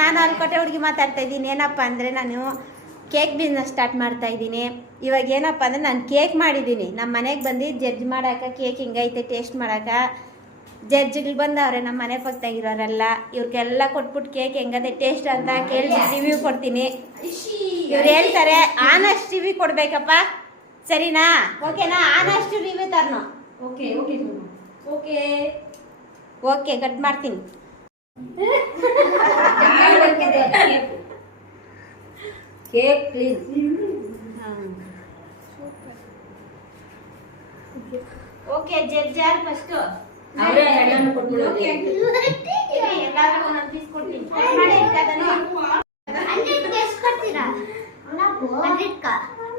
ನಾನು ಅಲ್ಕೊಟ್ಟೆ ಹುಡುಗಿ ಮಾತಾಡ್ತಾ ಇದ್ದೀನಿ. ಏನಪ್ಪ ಅಂದರೆ ನಾನು ಕೇಕ್ ಬಿಸ್ನೆಸ್ ಸ್ಟಾರ್ಟ್ ಮಾಡ್ತಾ ಇದ್ದೀನಿ. ಇವಾಗ ಏನಪ್ಪ ಅಂದರೆ ನಾನು ಕೇಕ್ ಮಾಡಿದ್ದೀನಿ. ನಮ್ಮ ಮನೆಗೆ ಬಂದು ಜಡ್ಜ್ ಮಾಡೋಕೆ ಕೇಕ್ ಹಿಂಗೈತೆ ಟೇಸ್ಟ್ ಮಾಡೋಕೆ ಜಡ್ಜ್ಗಳು ಬಂದವ್ರೆ ನಮ್ಮ ಮನೆ ಪಕ್ಕದಾಗಿರೋರೆಲ್ಲ. ಇವ್ರಿಗೆಲ್ಲ ಕೊಟ್ಬಿಟ್ಟು ಕೇಕ್ ಹೆಂಗದೆ ಟೇಸ್ಟ್ ಅಂತ ಕೇಳಿ ರಿವ್ಯೂ ಕೊಡ್ತೀನಿ. ಇವ್ರು ಹೇಳ್ತಾರೆ ಆನಷ್ಟು ರಿವ್ಯೂ ಕೊಡ್ಬೇಕಪ್ಪ, ಸರಿನಾ? ಓಕೆನಾ? ಆನಷ್ಟು ರಿವ್ಯೂ ತರ್ನೋ. Okay okay okay okay cut ಮಾಡ್ತೀನಿ. Cake please. ಓಕೆ ಜಡ್ಜ್ ಯಾರು ಫಸ್ಟು? ಅವರೇ ಎಲ್ಲಾನು ಕೊಟ್ಬಿಡೋದು. ಎಲ್ಲಾರು ಒಂದೊಂದು ಪೀಸ್ ಕೊಡ್ತೀನಿ. ಮಾಡಿ ಅದನ್ನು 100ಕ್ಕೆ ಎಷ್ಟು ಕೊಡ್ತೀರಾ?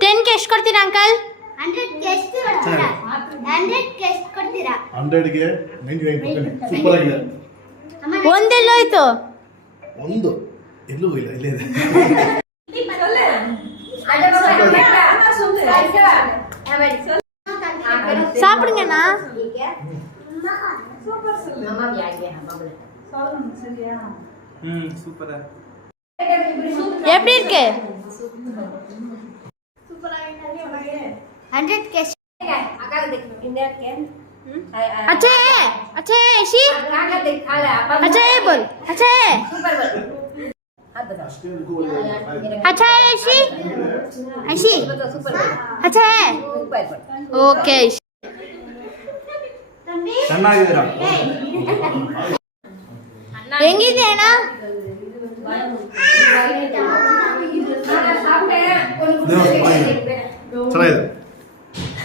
10ಗೆ ಎಷ್ಟು ಕೊಡ್ತೀರಾ ಅಂಕಲ್? 100ಕ್ಕೆ ಎಷ್ಟು ಕೊಡ್ತೀರಾ? 100ಕ್ಕೆ ಎಷ್ಟು ಕೊಡ್ತೀರಾ? 100ಗೆ 99 ಸೂಪರ್ ಆಗಿದೆ. ಒಂದೆಲ್ಲೋಯ್ತು? ಒಂದು ಎಲ್ಲೂ ಇಲ್ಲ, ಇಲ್ಲೇ ಇದೆ. சாப்பிடுங்கண்ணா. சூப்பரா எப்படி இருக்கு? 100ಕ್ಕೆ ಎಷ್ಟು? अच्छा है, अच्छा है ऐसी, अच्छा है बोल, अच्छा है, अच्छा है ऐसी, ऐसी, अच्छा है, ओके. ಚೆನ್ನಾಗಿದ್ದೀರಾ? ಹೆಂಗಿದೆ ಅಣ್ಣ? ಚೆನ್ನಾಗಿದೆ.